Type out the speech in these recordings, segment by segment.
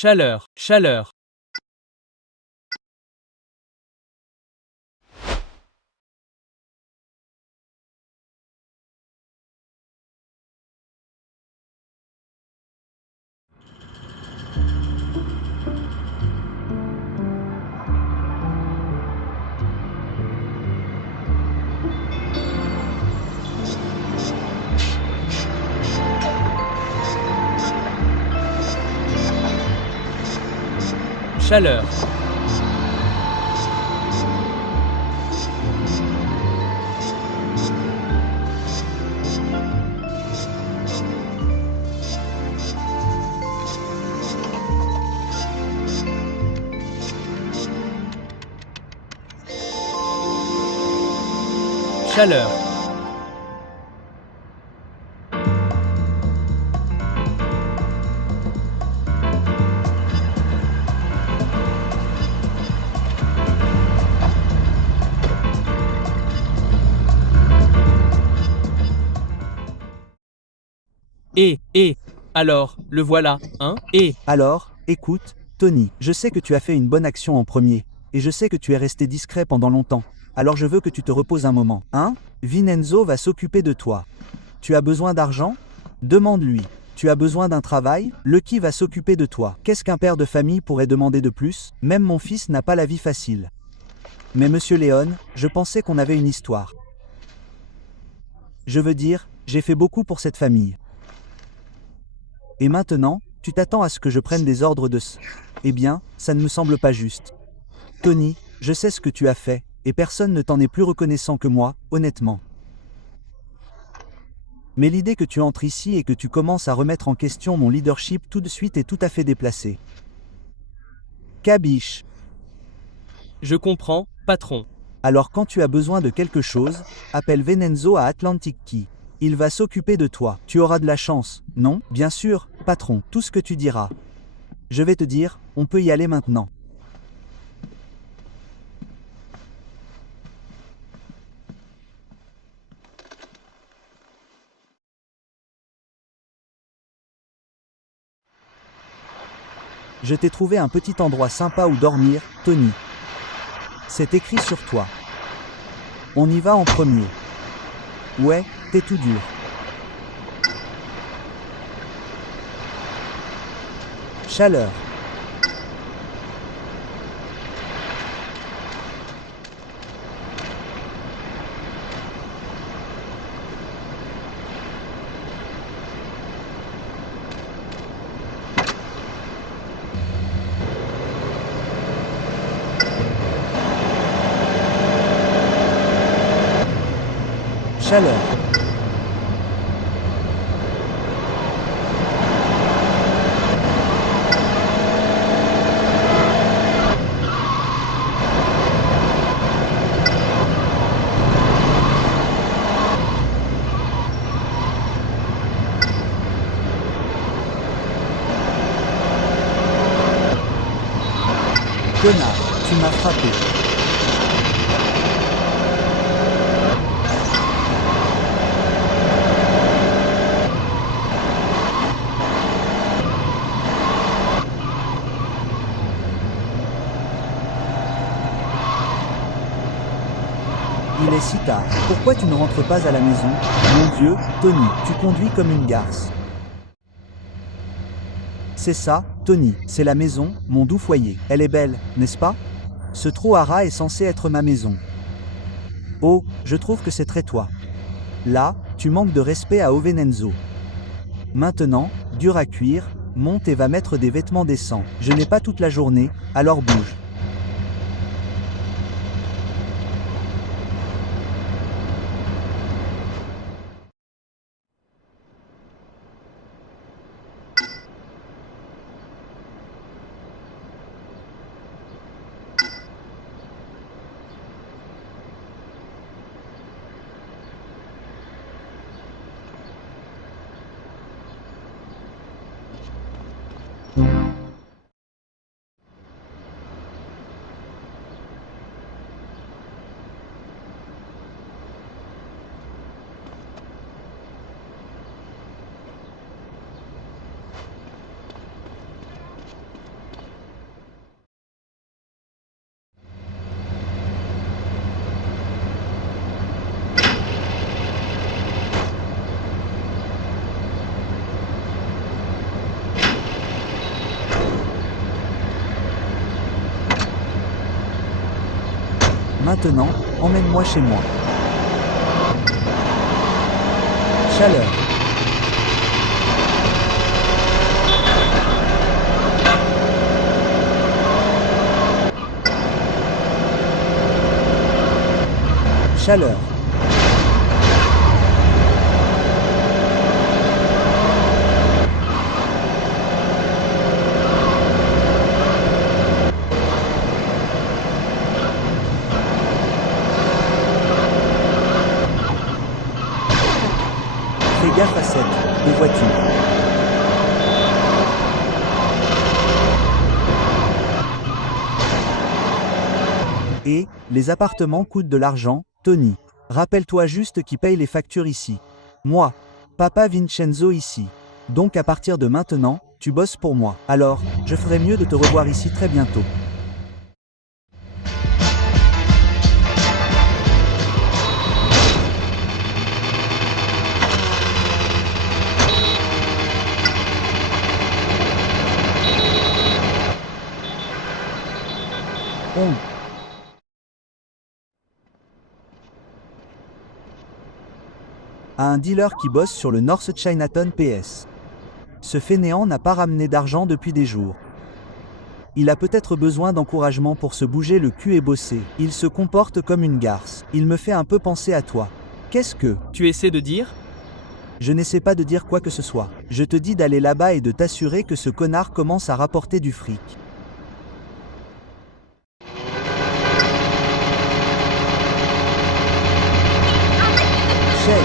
Chaleur, chaleur. Chaleur. Chaleur. Alors, le voilà, hein? Alors, écoute, Tony, je sais que tu as fait une bonne action en premier, et je sais que tu es resté discret pendant longtemps. Alors je veux que tu te reposes un moment. Hein? Vincenzo va s'occuper de toi. Tu as besoin d'argent? Demande-lui. Tu as besoin d'un travail? Lucky va s'occuper de toi. Qu'est-ce qu'un père de famille pourrait demander de plus? Même mon fils n'a pas la vie facile. Mais monsieur Léon, je pensais qu'on avait une histoire. Je veux dire, j'ai fait beaucoup pour cette famille. Et maintenant, tu t'attends à ce que je prenne des ordres de ce... Eh bien, ça ne me semble pas juste. Tony, je sais ce que tu as fait, et personne ne t'en est plus reconnaissant que moi, honnêtement. Mais l'idée que tu entres ici et que tu commences à remettre en question mon leadership tout de suite est tout à fait déplacée. Cabiche. Je comprends, patron. Alors quand tu as besoin de quelque chose, appelle Vincenzo à Atlantic Key. Il va s'occuper de toi. Tu auras de la chance, non? Bien sûr, patron, tout ce que tu diras. Je vais te dire, on peut y aller maintenant. Je t'ai trouvé un petit endroit sympa où dormir, Tony. C'est écrit sur toi. On y va en premier. Ouais, t'es tout dur. Chaleur. Chaleur. Connard, tu m'as frappé. Il est si tard. Pourquoi tu ne rentres pas à la maison? Mon Dieu, Tony, tu conduis comme une garce. C'est ça, Tony, c'est la maison, mon doux foyer. Elle est belle, n'est-ce pas? Ce trou à rats est censé être ma maison. Oh, je trouve que c'est très toi. Là, tu manques de respect à Ovenenzo. Maintenant, dur à cuire, monte et va mettre des vêtements décents. Je n'ai pas toute la journée, alors bouge. Maintenant, emmène-moi chez moi. Chaleur. Chaleur. Fais gaffe à cette voiture. Et, les appartements coûtent de l'argent, Tony. Rappelle-toi juste qui paye les factures ici. Moi. Papa Vincenzo ici. Donc à partir de maintenant, tu bosses pour moi. Alors, je ferais mieux de te revoir ici très bientôt. On. À un dealer qui bosse sur le North Chinatown PS. Ce fainéant n'a pas ramené d'argent depuis des jours. Il a peut-être besoin d'encouragement pour se bouger le cul et bosser. Il se comporte comme une garce. Il me fait un peu penser à toi. Qu'est-ce que... Tu essaies de dire? Je n'essaie pas de dire quoi que ce soit. Je te dis d'aller là-bas et de t'assurer que ce connard commence à rapporter du fric. Chef.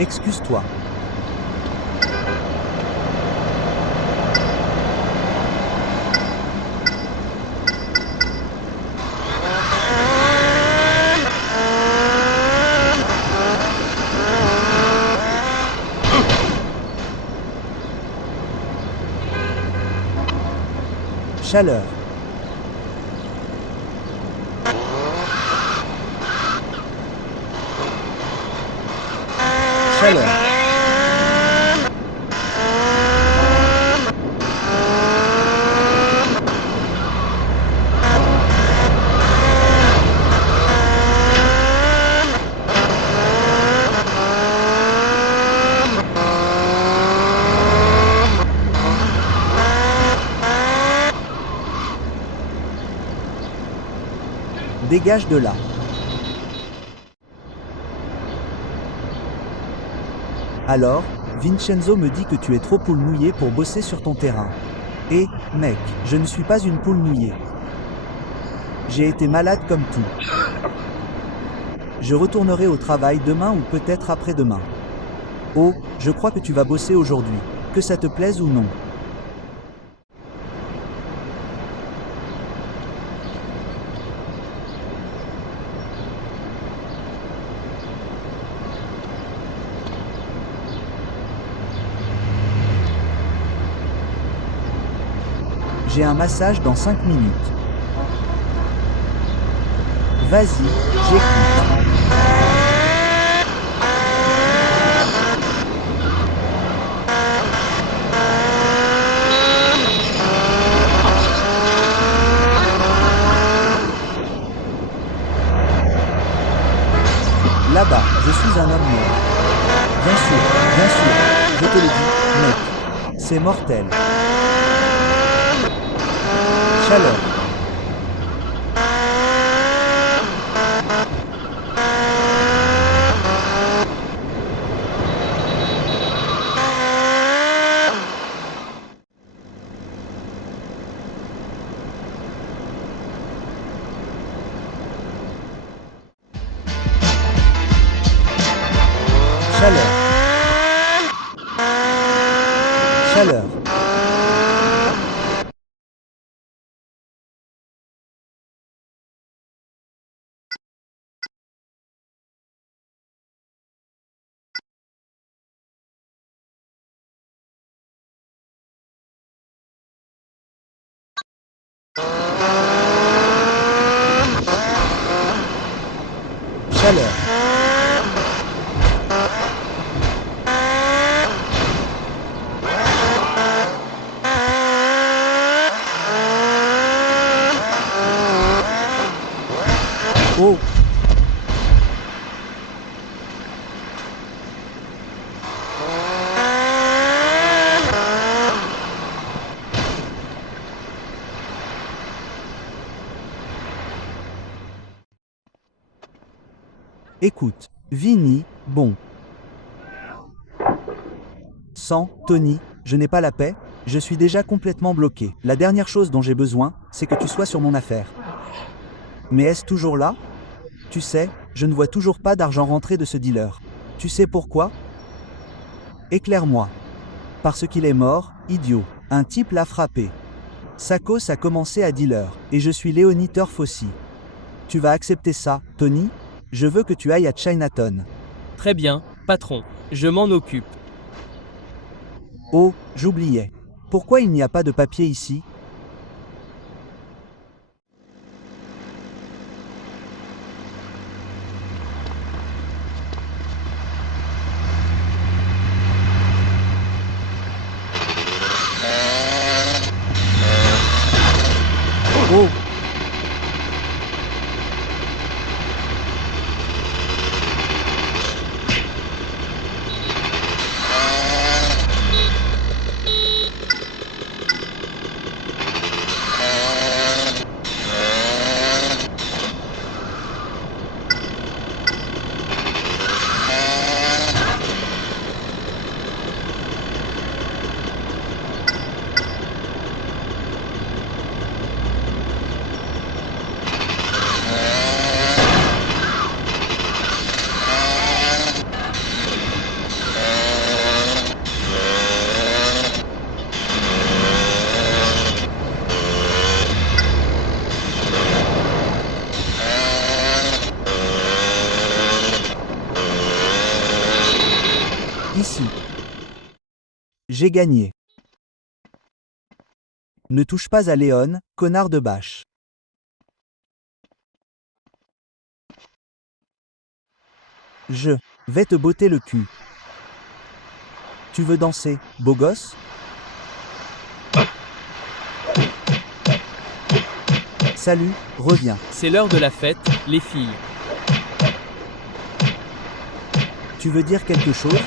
Excuse-toi. Chaleur. Chaleur. Dégage de là. Alors, Vincenzo me dit que tu es trop poule mouillée pour bosser sur ton terrain. Et, mec, je ne suis pas une poule mouillée. J'ai été malade comme tout. Je retournerai au travail demain ou peut-être après-demain. Oh, je crois que tu vas bosser aujourd'hui, que ça te plaise ou non. J'ai un massage dans 5 minutes. Vas-y, j'écoute. Là-bas, je suis un homme mort. Bien sûr, je te le dis, mec. C'est mortel. Chaleur. Chaleur. Chaleur. Chaleur. Oh. Écoute, Vinny, bon. Sans, Tony, je n'ai pas la paix, je suis déjà complètement bloqué. La dernière chose dont j'ai besoin, c'est que tu sois sur mon affaire. Mais est-ce toujours là? Tu sais, je ne vois toujours pas d'argent rentrer de ce dealer. Tu sais pourquoi? Éclaire-moi. Parce qu'il est mort, idiot. Un type l'a frappé. Sakos a commencé à dealer, et je suis Léonie Turf aussi. Tu vas accepter ça, Tony? Je veux que tu ailles à Chinatown. Très bien, patron. Je m'en occupe. Oh, j'oubliais. Pourquoi il n'y a pas de papier ici? Oh! Ici. J'ai gagné. Ne touche pas à Léon, connard de bâche. Je vais te botter le cul. Tu veux danser, beau gosse? Salut, reviens. C'est l'heure de la fête, les filles. Tu veux dire quelque chose?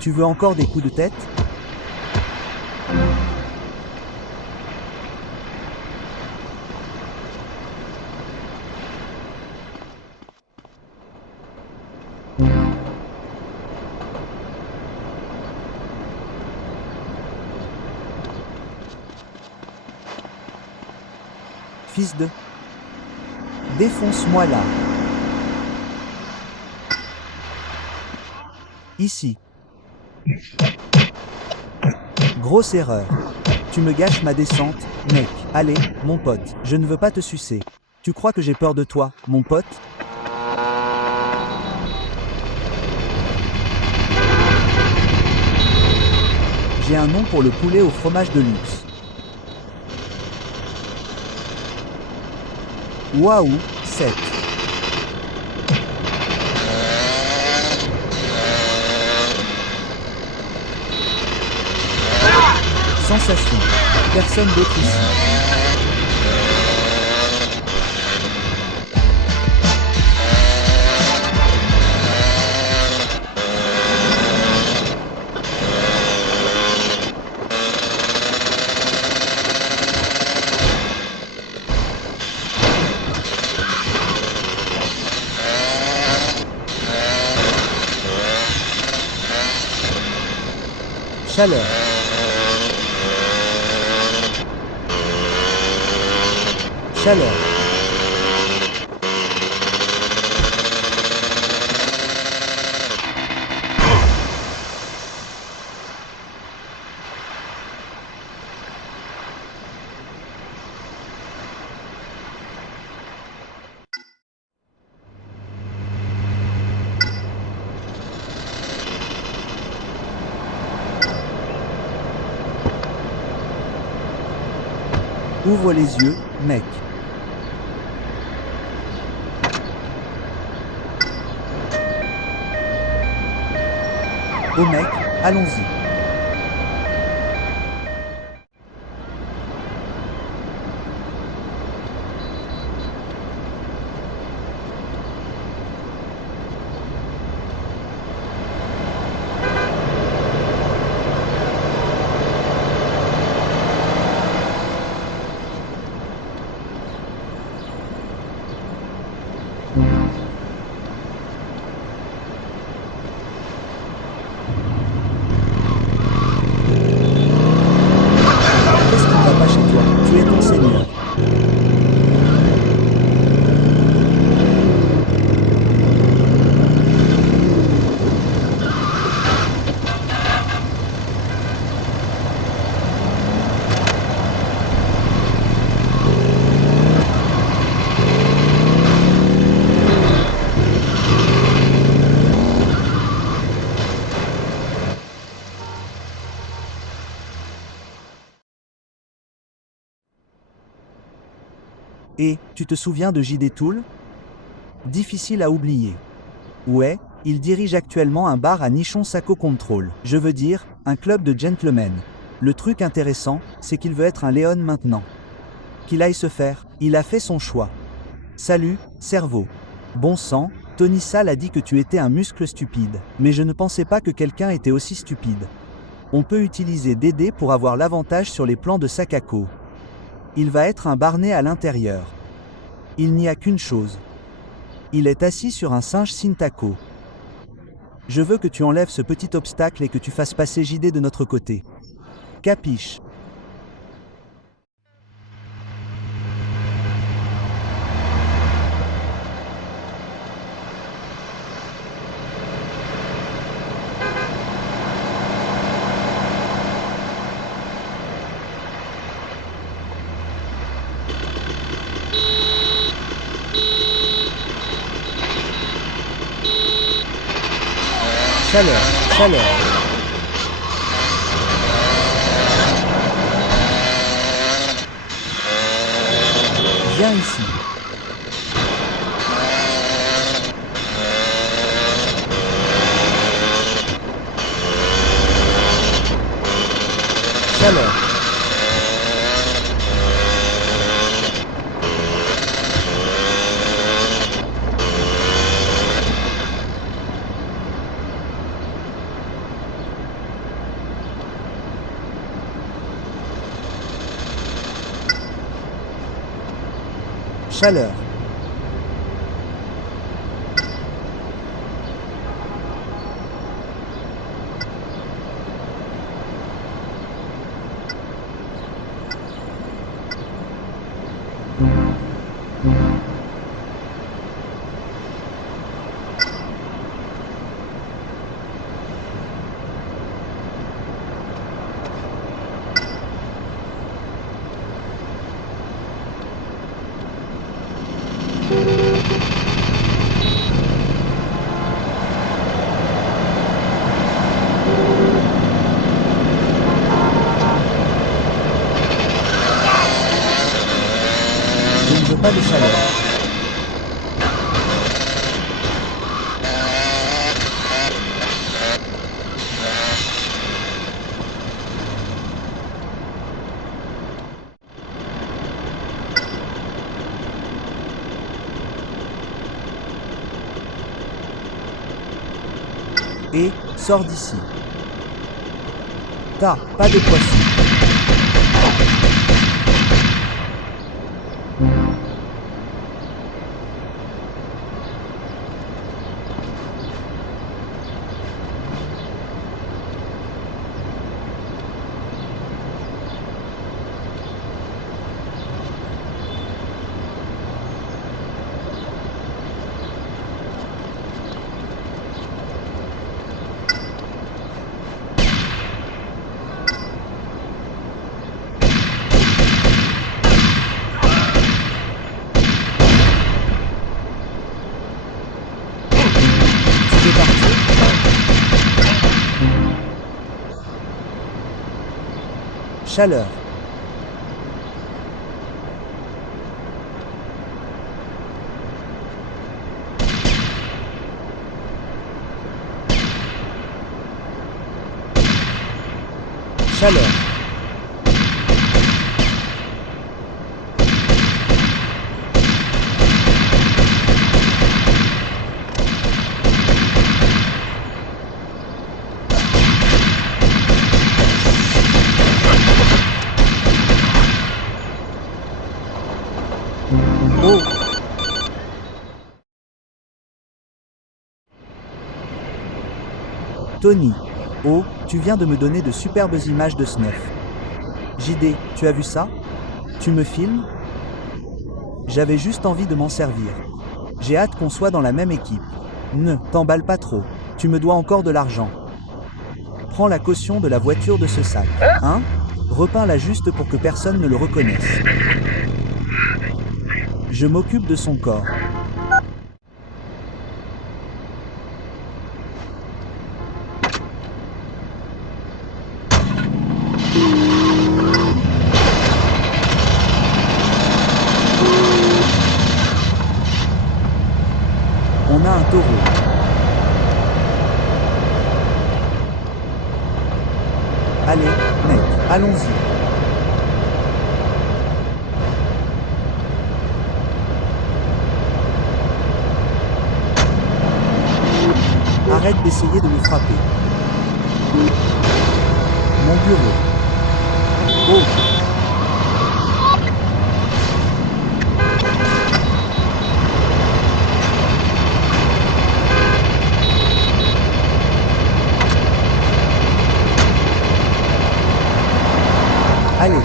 Tu veux encore des coups de tête? Fils de... Défonce-moi là. Ici. Grosse erreur. Tu me gâches ma descente, mec. Allez, mon pote, je ne veux pas te sucer. Tu crois que j'ai peur de toi, mon pote? J'ai un nom pour le poulet au fromage de luxe. Waouh, 7. Sensation. Personne d'autre ici. Chaleur. Chaleur. Ouvre les yeux, mec. Oh mec, allons-y. Qu'est-ce qui ne va pas chez toi? Tu es ton seigneur. Et, tu te souviens de J.D. Toole? Difficile à oublier. Ouais, il dirige actuellement un bar à Nichon Sako Control. Je veux dire, un club de gentlemen. Le truc intéressant, c'est qu'il veut être un Léon maintenant. Qu'il aille se faire, il a fait son choix. Salut, cerveau. Bon sang, Tony Sal a dit que tu étais un muscle stupide. Mais je ne pensais pas que quelqu'un était aussi stupide. On peut utiliser DD pour avoir l'avantage sur les plans de Sakako. Il va être un barnet à l'intérieur. Il n'y a qu'une chose. Il est assis sur un singe Sintako. Je veux que tu enlèves ce petit obstacle et que tu fasses passer JD de notre côté. Capiche? Chaleur, chaleur. Viens ici. Chaleur. Chaleur. Je ne veux pas de chaleur. Et, sors d'ici. Pas de poisson. Chaleur. Chaleur. Oh! Tony. Oh, tu viens de me donner de superbes images de Snuff. JD, tu as vu ça? Tu me filmes? J'avais juste envie de m'en servir. J'ai hâte qu'on soit dans la même équipe. Ne t'emballe pas trop. Tu me dois encore de l'argent. Prends la caution de la voiture de ce sac. Hein? Repeins-la juste pour que personne ne le reconnaisse. Je m'occupe de son corps. On a un taureau. Allez, mec, allons-y. Arrête d'essayer de me frapper. Mon bureau. Oh! Allez.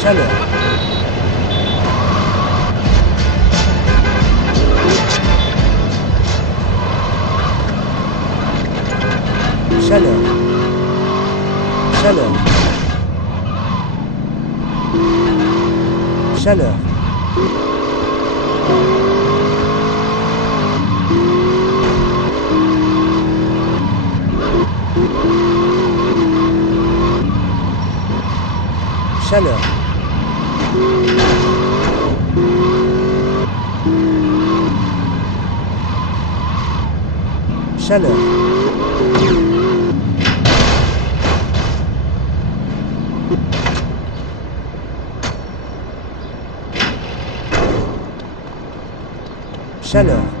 Chaleur. Chaleur. Chaleur. Chaleur. Chaleur. Chaleur. Chaleur.